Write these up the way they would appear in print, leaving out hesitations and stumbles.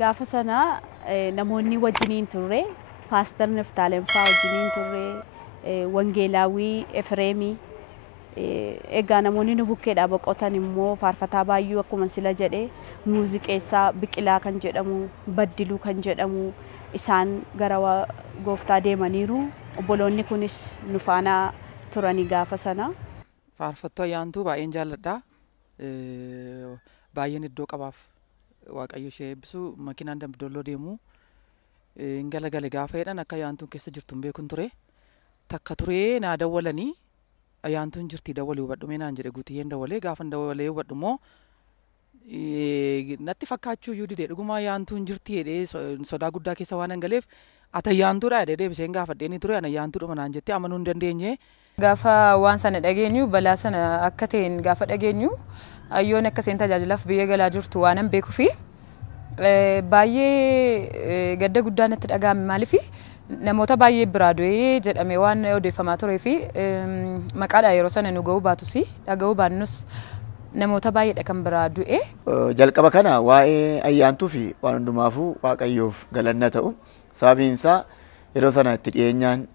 Gaafa sana namoonni wajjiniin turre Pastor Niftaalem fa'aa wajjiniin turre Wangeelaawii Efreemii egaa namoonni nu bukkeedhaa boqotan immoo faarfataa baay'ee akkuma sila jedhee muuziqeessaa Biqilaa kan jedhamu Baddiluu kan jedhamu isaan gara gooftaa deemaniiru obboloonni kunis nu faana turanii gaafa sana. Faarfattuu ayyaantuu baay'een jaalladha. Baay'een iddoo qabaaf Waaqayyo ishee eebbisu makiinaan Dambidolloo deemu galagale gaafa jedhan akka ayyaantuun keessa jirtu hin beekun ture. Takka turee naa dawwalanii ayyaantuun jirtii dawwalee hubadhu naan jedhe guutiyyeen dawwalee gaafa dawwalee hubadhu immoo natti fakkaachuu iyyuu didee dhuguma ayyaantuun jirtii jedhee sodaa guddaa keessa waan hangaleef ati ayyaantuudha jedhee deebiseen gaafadheenii ture ani ayyaantuudha naan jettee amanuu hin dandeenye. Gaafa waan sana dhageenyu balaa sana akka ta'een gaafa dhageenyu ayyoon akkasiin tajaajilaaf biyya galaa jirtu waan hin beekuu fi baay'ee gadda guddaa natti dhaga'ame maaliif namoota baay'ee biraa du'ee jedhamee waan odeeffamaa turee fi maqaadha yeroo sana nu ga'uu baatus dhaga'uu baannus namoota baay'eedha kan biraa du'e. Jalqaba kana waa'ee ayyaantuu fi waan hundumaafuu Waaqayyoof galanna ta'u sababiin isaa yeroo sana itti dhiyeenyaan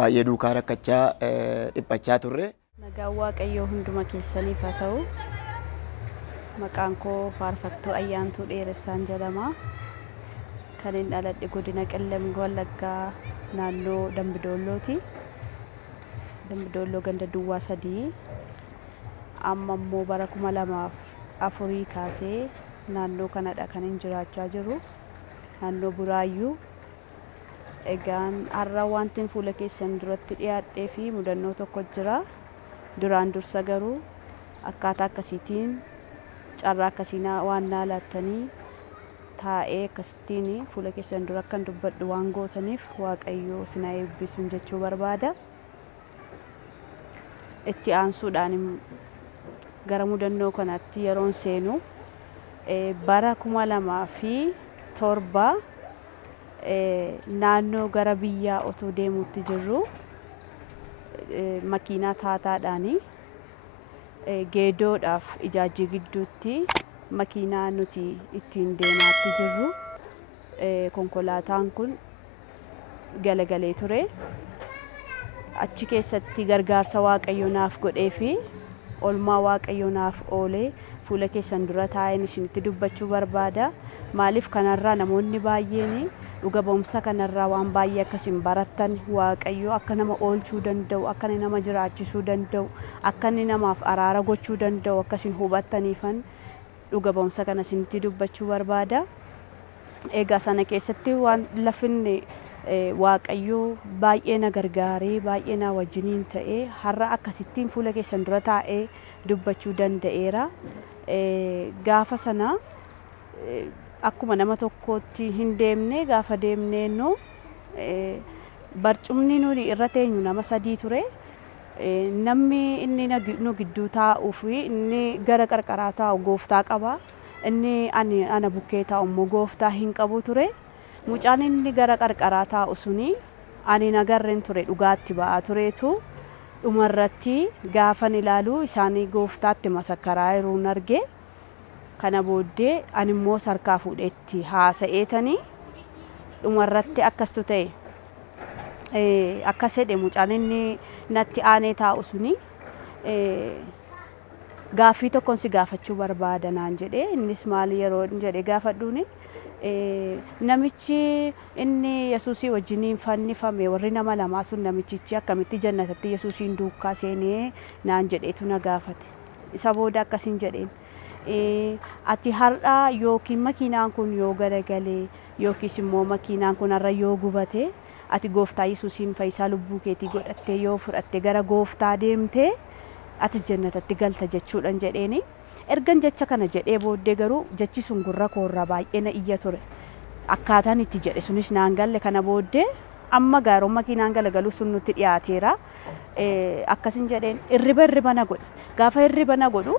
baay'ee duukaa rakkachaa dhiphachaa turre. Nagaan Waaqayyoo hunduma keessaniif haa ta'u. Maqaan koo faarfattuu ayyaantuu dheeressaan jedhama. Kan hin dhaladhe godina Qellem Wallaggaa naannoo Dambidollooti. Dambidolloo ganda Duwwaa 3. Amma immoo bara 2004 kaasee naannoo kanadha kan hin jiraachaa jiru. Naannoo Buraayyuu. Egaan har'a wanti fuula keessan duratti dhiyaadhee fi mudannoo tokko jira. Duraan dursa garuu akkaataa akkasiitiin carraa akkasiin waan naalattanii taa'ee akkasittiin fuula keessan dura akkan dubbadhu waan gootaniif Waaqayyoo isin eebbisuun jechuu barbaada. Itti aansuudhaan gara mudannoo kanatti yeroon seenu bara 2007 naannoo gara biyyaa otoo deemuutti jirru makiinaa taataadhaanii geedoodhaaf ijaajjii gidduutti makiinaa nuti ittiin deemaatti jirru konkolaataan kun galagalee ture. Achi keessatti gargaarsa Waaqayyoo naaf godhee fi olmaa Waaqayyoo naaf oolee fuula keessan dura taa'een isinitti dubbachuu barbaada. Maaliif kanarraa namoonni baay'een dhuga ba'umsa kanarraa waan baay'ee akkasiin barattan Waaqayyoo akka nama oolchuu danda'u, akka nama jiraachisuu danda'u, akka namaaf araara gochuu danda'u akkasiin hubattaniifan dhuga ba'umsa kana isinitti dubbachuu barbaada. Egaa sana keessatti waan lafinni Waaqayyoo baay'ee na gargaaree baay'ee na wajjiniin ta'ee har'a akkasittiin fuula keessan dura taa'ee dubbachuu danda'eera. Gaafa sana akkuma nama tokkootti hin deemne gaafa deemneennu barcumni nuti irra teenyu nama 3 ture. Namni inni nu gidduu taa'uu fi inni gara qarqaraa taa'u gooftaa qaba. Inni ana bukkee taa'u immoo gooftaa hin qabu ture. Mucaan inni gara qarqaraa taa'u suni ani nagarreen ture dhugaatti ba'aa tureetu dhumarratti gaafan ilaalu isaanii gooftaatti masakkaraa yeroon arge. Kana booddee ani immoo sarkaa fuudheetti haasa'eetanii dhumarratti akkastu ta'e akkas jedhe mucaan inni natti aanee taa'u suni gaaffii tokkoon si gaafachuu barbaada naan jedhe. Innis maali yeroo jedhe gaafadhuuni namichi inni Yesuusii wajjiniin fannifame warri nama lamaa sun namichichi akkamitti jannatatti Yesuusiin duukaa seenee naan jedheetu na gaafate. Isa booda akkasiin jedheen. Ati har'a yookiin makiinaan kun yoo galagalee yookiis immoo makiinaan kun har'a yoo gubate ati gooftaa Yesuusiin fayyisaa lubbuu keetii godhattee yoo fudhatte gara gooftaa deemtee ati jannatatti galta jechuudhaan jedheeni. Ergan jecha kana jedhee booddee garuu jechi sun gurra koorraa baay'ee na iyya ture. Akkaataan itti jedhe sunis naan galle. Kana booddee amma gaaroo makiinaan galagalu sun nutti dhiyaateera. Akkasiin jedheen irriba na godhe. Gaafa irriba na godhu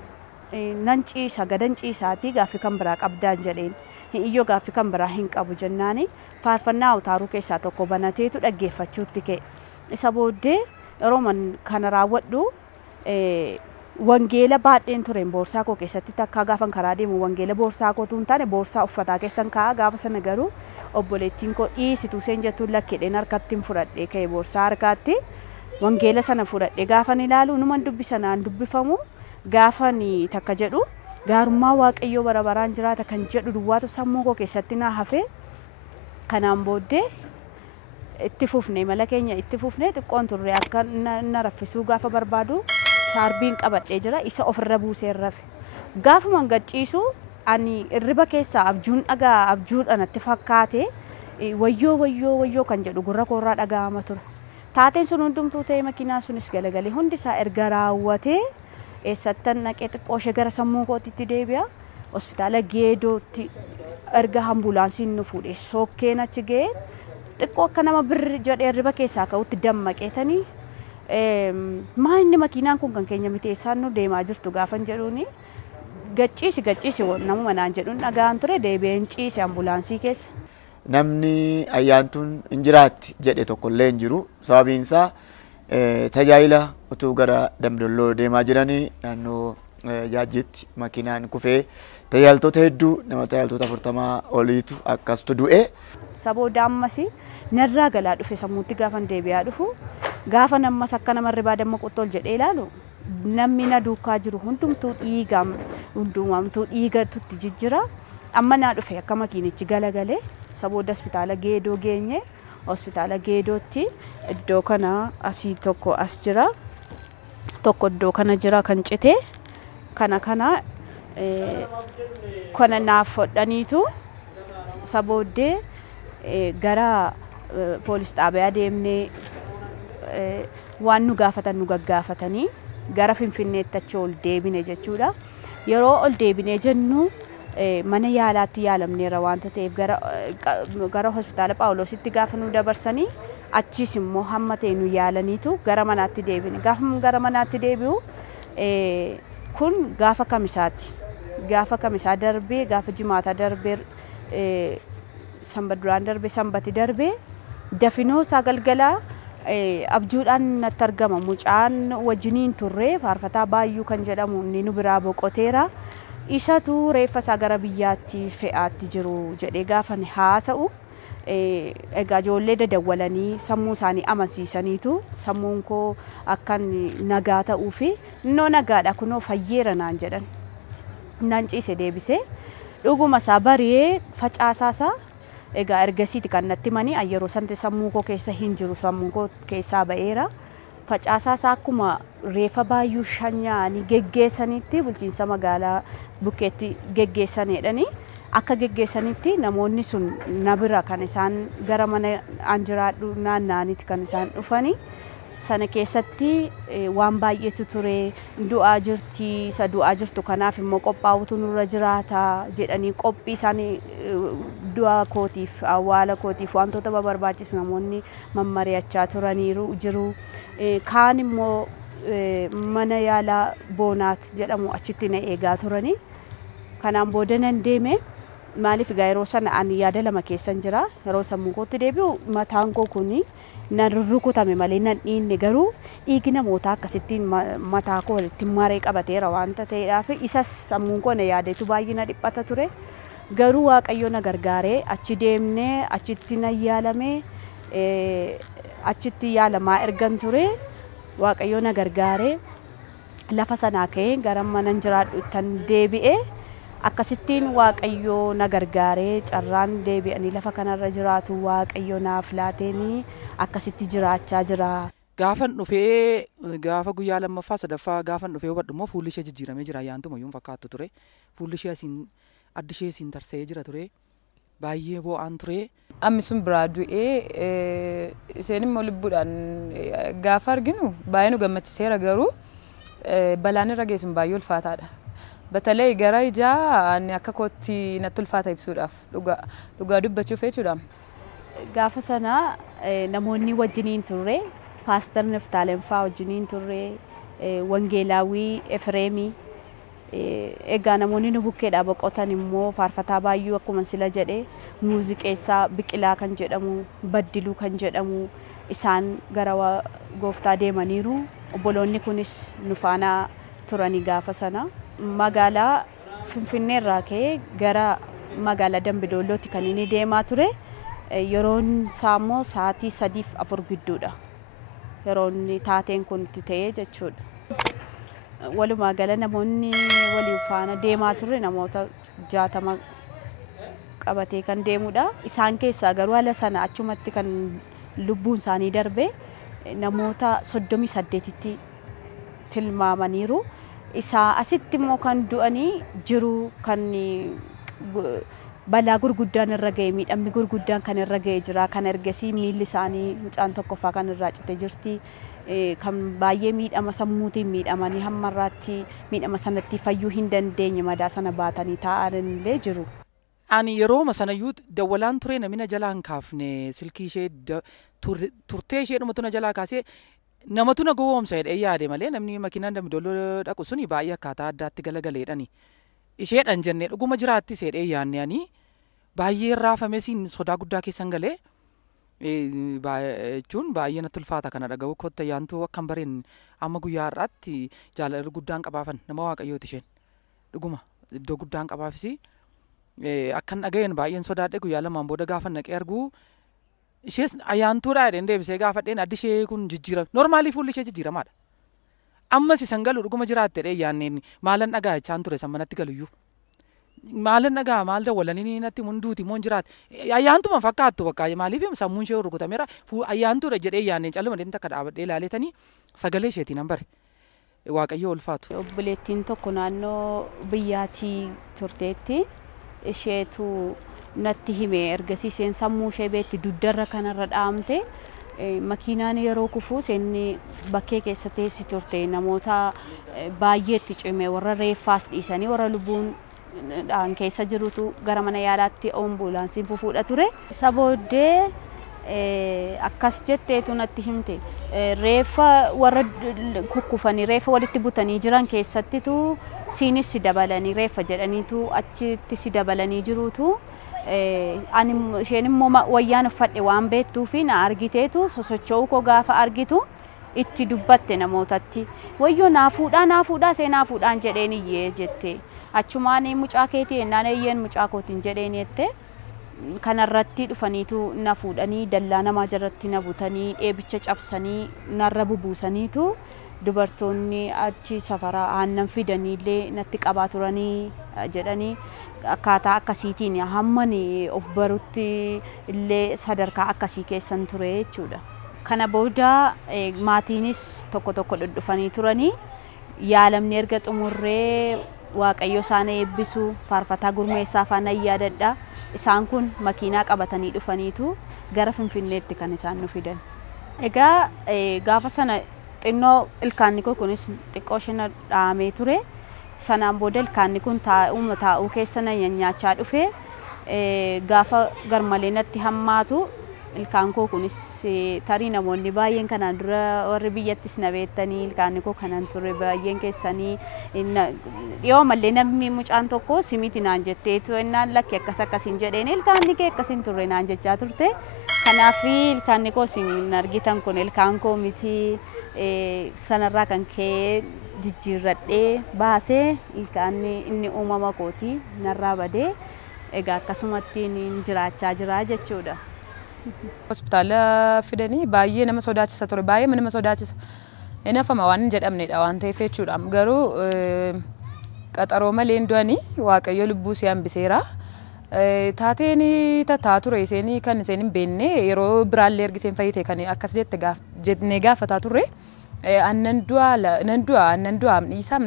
nan ciisa gadan ciisaatii gaaffii kan biraa qabdaan jedheen. Iyyoo gaaffii kan biraa hin qabu jennaani faarfannaa utaaruu keessaa tokko banateetu dhaggeeffachuutti ka'e. Isa booddee yeroo kana raawwadhu wangeela baadheen tureen boorsaa koo keessatti takka gaafan karaa deemu wangeela boorsaa koo tuun taane boorsaa uffataa keessan kaa'a gaafa sana garuu obboleettiin koo dhiisituu seen jettuun lakkeedheen harkattiin fudhadhee ka'e boorsaa harkaatti wangeela sana fudhadhee gaafan ilaalu numan dubbisanaan dubbifamu gaafan takka jedhu gaarummaa waaqayyoo bara baraan jiraata kan jedhu duwwaatu sammuu koo keessatti naa hafe kanaan booddee itti fufnee mala keenya itti fufnee xiqqoon turre akka na raffisuu gaafa barbaadu shaarbiin qabadhee jira isa ofirra buusee rafe gaafuma gacciisu ani irriba keessaa abjuun dhagaa abjuudhaan itti fakkaate wayyoo kan jedhu gurra koorraa dhaga'ama ture taateen sun hundumtuu ta'e makiinaa sunis galagalee hundi isaa erga raawwatee eessattan naqee xiqqoo ishee gara sammuu kootitti deebi'a hospitaala geedootti erga ambulaansiin nu fuudhee sookkeen achi ga'ee xiqqoo akka nama birri jedhee irriba keessaa ka'utti dammaqeetanii maa inni makiinaan kun kan keenya miti eessaan nu deemaa jirtu gaafan jedhuuni gacciisi namuma naan jedhuun dhaga'an ture deebi'een ciise ambulaansii keessa. Namni ayyaantuun hin jiraatti jedhe tokkollee hin jiru sababiin isaa tajaajila utuu gara Damdolloo deemaa jiranii naannoo Jaajjitti makiinaan kufee tajaajiltoota hedduu nama tajaajiltoota 40 oliitu akkasitu du'e. Sabooda ammas narraa galaa dhufe sammuutti gaafan deebi'aa dhufu gaafa nammas akka namarri baadamma qottol jedhee ilaalu namni na duukaa jiru hundumtuu dhiigatutti jijjira amma naa dhufe akka makiinichi galagalee sabooda hospitaala geedoo geenye hospitaala geedootti iddoo kana asii tokko as jira tokko iddoo kana jira kan cite kana naaf hodhaniitu sabooddee gara poolis xaabiyaa deemnee waan nu gaafatan nu gaggaafatanii gara Finfinneetti achi ol deebine jechuudha. Yeroo ol deebinee jennu mana yaalaatti yaalamneera waanta ta'eef gara hospitaala Phaawulositti gaafa nu dabarsanii achis immoo hamma ta'e nu yaalaniitu gara manaatti deebine. Gaafa gara manaatti deebi'u kun gaafa kamisaati. Gaafa kamisaa darbee gaafa jimaata darbee sanbata duraan darbee sanbati darbee dafinoo isaa galgalaa abjuudhaan natti argama mucaan wajjiniin turre faarfataa baayyuu kan jedhamu inni nu biraa boqoteera isatu reeffa isaa gara biyyaatti fe'aatti jiru jedhee gaafan haasa'u egaa ijoollee dadawwalanii sammuu isaanii amansiisaniitu sammuun koo akkan nagaa ta'uu fi innoo nagaadha kunoo fayyeera naan jedhan naan ciise deebisee dhuguma isaa bari'ee facaasaa egaa ergasiiti kan natti manii yeroo sanatti sammuu koo keessa hin jiru sammuu koo keessaa ba'eera facaasaa akkuma reeffa baayyuu shanyaanii geggeessanitti bulchiinsa magaalaa Bukkeetti geggeessanidhani akka geggeessanitti namoonni sun na bira kan isaan gara mana anjiraadhu naannaanitti kan isaan dhufanii sana keessatti waan baay'eetu ture du'aa jirti isa du'aa jirtu kanaaf immoo qophaa'utu nurra jiraata jedhanii qophii isaanii du'aa kootiif awwaala kootiif wantoota barbaachisu namoonni mammari'achaa turaniiru jiru kaan immoo mana yaalaa Boonaat jedhamu achitti na eegaa turanii kanaan booda nan deeme maaliif egaa yeroo sana ani yaada lama keessan jira yeroo sammuu kootti deebi'u mataan koo kuni nan rukutame malee nan dhiinne garuu dhiigi namootaa akkasittiin mataa koo walitti maree qabateera waanta ta'eedhaaf isas sammuun koo na yaadeetu baay'ee na dhiphata ture garuu Waaqayyo na gargaaree achi deemnee achitti na yaalamee achitti yaalamaa ergan ture Waaqayyo na gargaaree lafa sanaa ka'ee gara mana jiraadhu ittan deebi'ee akkasittiin Waaqayyo na gargaaree carraan deebi'anii lafa kanarra jiraatu Waaqayyo naaf laateenii akkasitti jiraachaa jira. Gaafan dhufee gaafa guyyaa lammaffaa sadaffaa gaafan dhufee hubadhu immoo fuulli ishee jijjiiramee jira ayyaantuma yuun fakkaattu ture fuulli ishee asiin addi ishee asiin tarsa'ee jira ture baay'ee boo'aan ture. Ammi sun biraa du'ee isheen immoo lubbuudhaan gaafa arginu baay'ee nu gammachiiseera garuu balaan irra geessuun baay'ee ulfaataadha. Batalee gara ijaa ani akka kootti natti ulfaata ibsuudhaaf dhugaa dubbachuuf jechuudha. Gaafa sana namoonni wajjiniin turre Paaster Niftaalem fa'aa wajjiniin turre Wangeelaawwii Efreemii egaa namoonni nu bukkeedhaa boqotan immoo faarfataa baayyuu akkuma sila jedhe muuziqeessaa Biqilaa kan jedhamu Baddiluu kan jedhamu isaan gara gooftaa deemaniiru obboloonni kunis nu faana turanii gaafa sana magaalaa Finfinneerraa ka'ee gara magaalaa Dambidollootti kan inni deemaa ture. Yeroon isaa immoo sa'aatii 3-4 gidduudha. Yeroon taateen kun itti ta'ee jechuudha. Walumaa gala namoonni walii faana deemaa ture namoota 60 qabatee kan deemudha. Isaan keessaa garuu haala sana achumatti kan lubbuun isaanii darbe namoota 38tti tilmaamaniiru. Isaa asitti immoo kan du'anii jiru kan balaa gurguddaan irra ga'e miidhamni gurguddaan kan irra ga'e jira. Kan ergasii miilli isaanii mucaan tokkoffaa kan irraa cite jirti. Kan baay'ee miidhama sammuutiin miidhamanii hammarraatti miidhama sanatti fayyuu hin dandeenye madaa sana baatanii taa'an illee jiru. Ani yeroo sanayyuu dawwalaan ture namni jalaa hin kaafne silkii ishee turtee ishee dhumatu na jalaa kaasee namatu na gowwoomsa jedhee yaade malee namni makiinaan Dambidolloo dhaqu suni baay'ee akkaataa addaatti galagaleedhani. Isheedhan jennee dhuguma jiraattis jedhee yaadne ani baay'ee raafamee siin sodaa guddaa keessan galee jechuun baay'ee natti ulfaata kana dhaga'u kotta yaantuu akka hin bareen amma guyyaa har'aatti jaalala guddaan qabaafan nama Waaqayyooti isheen dhuguma iddoo guddaan qabaafisi. Akkan dhaga'een baay'een sodaadhe guyyaa lamaan booda gaafa naqee argu ishees ayyaantuudha jedheen deebisee gaafadheen addi ishee kun jijjiirama normaalii fuulli ishee jijjiiramaadha. Ammas isan galu dhuguma jiraattedhe yaanneen maalan dhagaa jechaan ture san manatti galuyyuu. Maalan dhagaa maal dawwalanii natti munduuti moon jiraat ayyaantuma fakkaattu bakka maaliif sammuun ishee rukutameera ayyaantuudha jedhee yaanneen calluma deemte akka dhaabadhee ilaaletanii sagalee isheetiin hin bare. Waaqayyoo ulfaatu. Obboleettiin tokko naannoo biyyaatii turteetti. Isheetu natti hime ergasii isheen sammuu ishee beetti duddarra kanarra dhaamte makiinaan yeroo kufu isheen bakkee keessa teessi turte namoota baay'eetti cime warra reeffaas dhiisanii warra lubbuun dhaan keessa jirutu gara mana yaalaatti ambulaansiin fufuudha ture. Isa booddee akkas jetteetu natti himte reeffa warra kukkufanii reeffa walitti butanii jiran keessattitu siinis si dabalanii reeffa jedhaniitu achitti si dabalanii jirutu ani isheen immoo wayyaan uffadhe waan beektuufi na argiteetu sosocho'uu koo gaafa argitu itti dubbatte namootatti wayyoo naafuudhaa seenaafuudhaan jedheen iyyee jette achumaan mucaa keetii ennaan eeyyeen mucaa kootiin jedheen jette kanarratti dhufaniitu na fuudhanii dallaa namaa jalatti na butanii dheebicha cabsanii narra bubuusaniitu dubartoonni achi safaraa aannan fidaniillee natti qabaa turanii jedhanii akkaataa akkasiitiin hamman of barutti illee sadarkaa akkasii keessan ture jechuudha. Kana booda maatiinis tokko dhufanii turanii yaalamni erga xumurree Waaqayyo isaan eebbisu faarfataa gurmeessaa faana yaadadha. Isaan kun makiinaa qabatanii dhufaniitu gara Finfinneetti kan isaan nu fidan. Egaa gaafa sana xinnoo ilkaanni koo kunis xiqqoo isheen dhaamee ture. Sanaan booda ilkaanni kun taa'uu keessa na nyaachaa dhufe. Gaafa garmalee natti hammaatu ilkaan koo kunis tarii namoonni baay'een kanaan dura warri biyyattis na beektanii ilkaanni koo kanaan ture baay'een keessanii yoo mallee namni mucaan tokko simiti naan jetteetu ennaan lakki akkasiin jedheen ilkaanni kee akkasiin turre naan jechaa turte. Kanaaf ilkaanni koo isin argitan kun ilkaan koo miti sanarraa kan kee jijjiirradhee baasee ilkaanni inni uumama kooti narraa badee egaa akkasumatti jiraachaa jira jechuudha. Hospitaala fidanii baay'ee nama sodaachisa ture baay'ee nama sodaachisa. Inni afama waan hin jedhamnedha waan ta'eef jechuudha. Garuu qaxaroo malee du'anii Waaqayyo lubbuu si hambiseera. Taateen tataa ture isheen kan isheen hin beekne yeroo biraallee ergiseen fayyite kan akkas jennee gaafataa turre. Annan du'a dhiisaa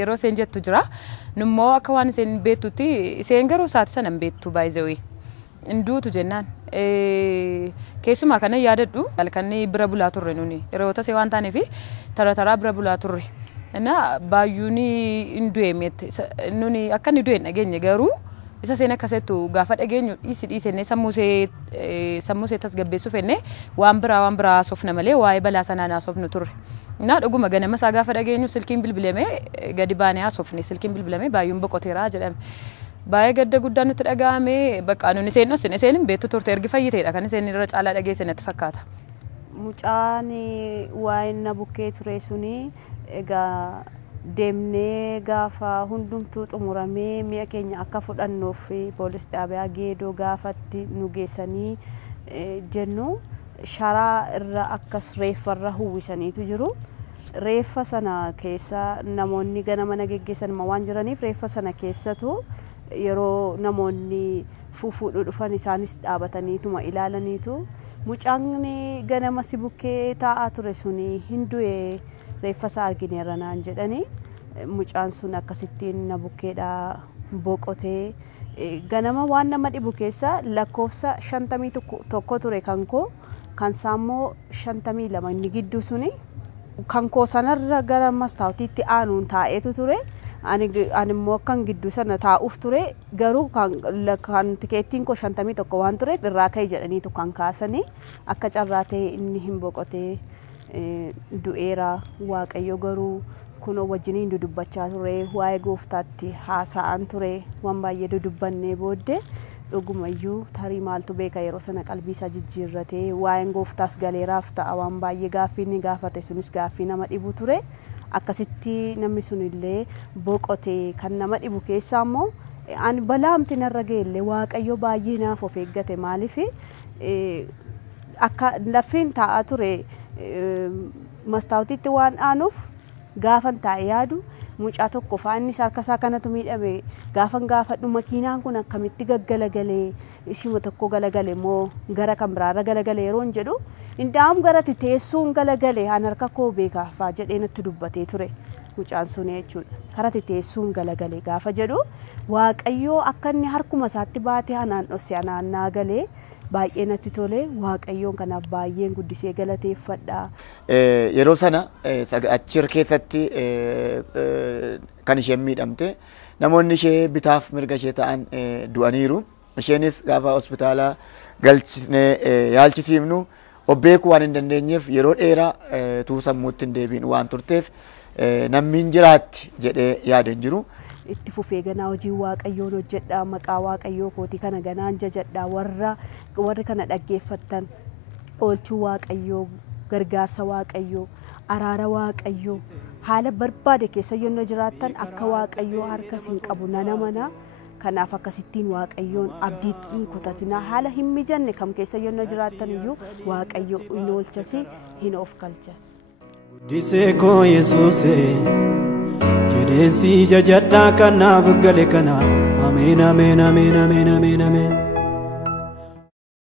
yeroo isheen jettu jira. Nummoo akka waan isheen beektutti isheen garuu saati sana hin beektu baay'ee. Induutu jennaan keessumaa kana yaadadhu halkanni bira bulaa turre nuni yeroo tasee waan taaneef taraa bira bulaa turre na baay'uun indu'e mette nuni akka inni du'e dhageenye garuu isa seen akkasettu gaafa dhageenyu dhiisennee sammuu tasgabbeessuuf fenne waan biraa haasofna malee waa'ee balaa sanaa haasofnu turre. Na dhuguma ganama isaa gaafa dhageenyu silkiin bilbilamee gadi baanee haasofne silkiin bilbilamee baay'uun boqoteera jedhame. Baay'ee gadda guddaan nutti dhaga'ame bakka nuti isheen hin beektu turte ergi fayyiteedha kan isheen irra caalaa dhageesse natti fakkaata. Mucaan waa'ee na bukkee ture suni egaa deemnee gaafa hundumtuu xumuramee mi'a keenya akka fudhannuuf poolis xaabiyaa geedoo gaafatti nu geessanii jennu sharaa irra akkas reeffarra huwwisaniitu jiru. Reeffa sana keessa namoonni ganama na geggeessan waan jiraniif reeffa sana keessatu yeroo namoonni fuudhuu dhufan isaanis dhaabataniituma ilaalaniitu mucaan ganama si bukkee taa'aa ture suni hin du'e reeffa isaa argineerra naan jedhanii mucaan sun akkasittiin na bukkeedhaa boqotee ganama waan nama dhibu keessa lakkoofsa 51 ture kan koo kan saammoo 52 inni gidduu suni kan koo sanarra gara mastaawtiitti aanuun taa'eetu ture. Ani immoo kan gidduu sana taa'uuf ture garuu kan tikeettiin koo 51 waan tureef irraa ka'e jedhaniitu kan kaasanii akka carraa ta'e inni hin boqotee du'eera. Waaqayyo garuu kunoo wajjiniin dudubbachaa ture waa'ee gooftaatti haasa'an ture waan baay'ee dudubbannee booddee dhugumayyuu tarii maaltu beeka yeroo sana qalbii isaa jijjiirratee waa'een gooftaas galeeraaf ta'a waan baay'ee gaaffii inni gaafate sunis gaaffii nama dhibu ture. Akkasitti namni sun illee boqotee kan nama dhibu keessaa immoo ani balaamti narra ga'ellee Waaqayyo baay'ee naaf of eeggate maaliif akka laffiin taa'aa ture mastaawtiitti waan aanuuf gaafan taa'e yaadu mucaa tokko faannis harkasaa kanatu miidhame gaafan gaafadhu makiinaan kun akkamitti gaggalagalee isima tokko galagale moo gara kan biraarra galagale yeroo jedhu Indaam garati teessuun galagalee an harka koo beekaa faa jedhee natti dubbatee ture mucaan sun jechuudha. Karati teessuun galagalee gaafa jedhu Waaqayyoo akka inni harkuma isaatti baatee anaan dhosse anaan naa galee baay'ee natti tole. Waaqayyoon kanaaf baay'een guddisee galateeffadha. Yeroo sana achir keessatti kan isheen miidhamte namoonni ishee bitaaf mirga ishee ta'an du'aniiru. Isheenis gaafa hospitaala galchisnee yaalchisiifnu obbeekuu waan hin dandeenyeef yeroo dheeraa tuu sammuutti hin deebiin waan turteef namni hin jiraatti jedhee yaadeen jiru. Itti fufee ganaa hojii Waaqayyoon hojjedhaa maqaa Waaqayyoo kootii kana ganaan jajadhaa warri kana dhaggeeffattan oolchuu Waaqayyoo gargaarsa Waaqayyoo araara Waaqayyoo haala barbaade keessa yommuu jiraattan akka Waaqayyoo harka isin qabu nana mana. Kanaaf akkasittiin Waaqayyoon abdii hin kutatinaa haala hin mijanne kam keessa yommuu jiraattan iyyuu Waaqayyo hin oolchasi hin of galchas. Guddisee koo Yesuusee jedhee si jajadhaa kanaaf gale kana ameen ameen ameen ameen ameen ameen.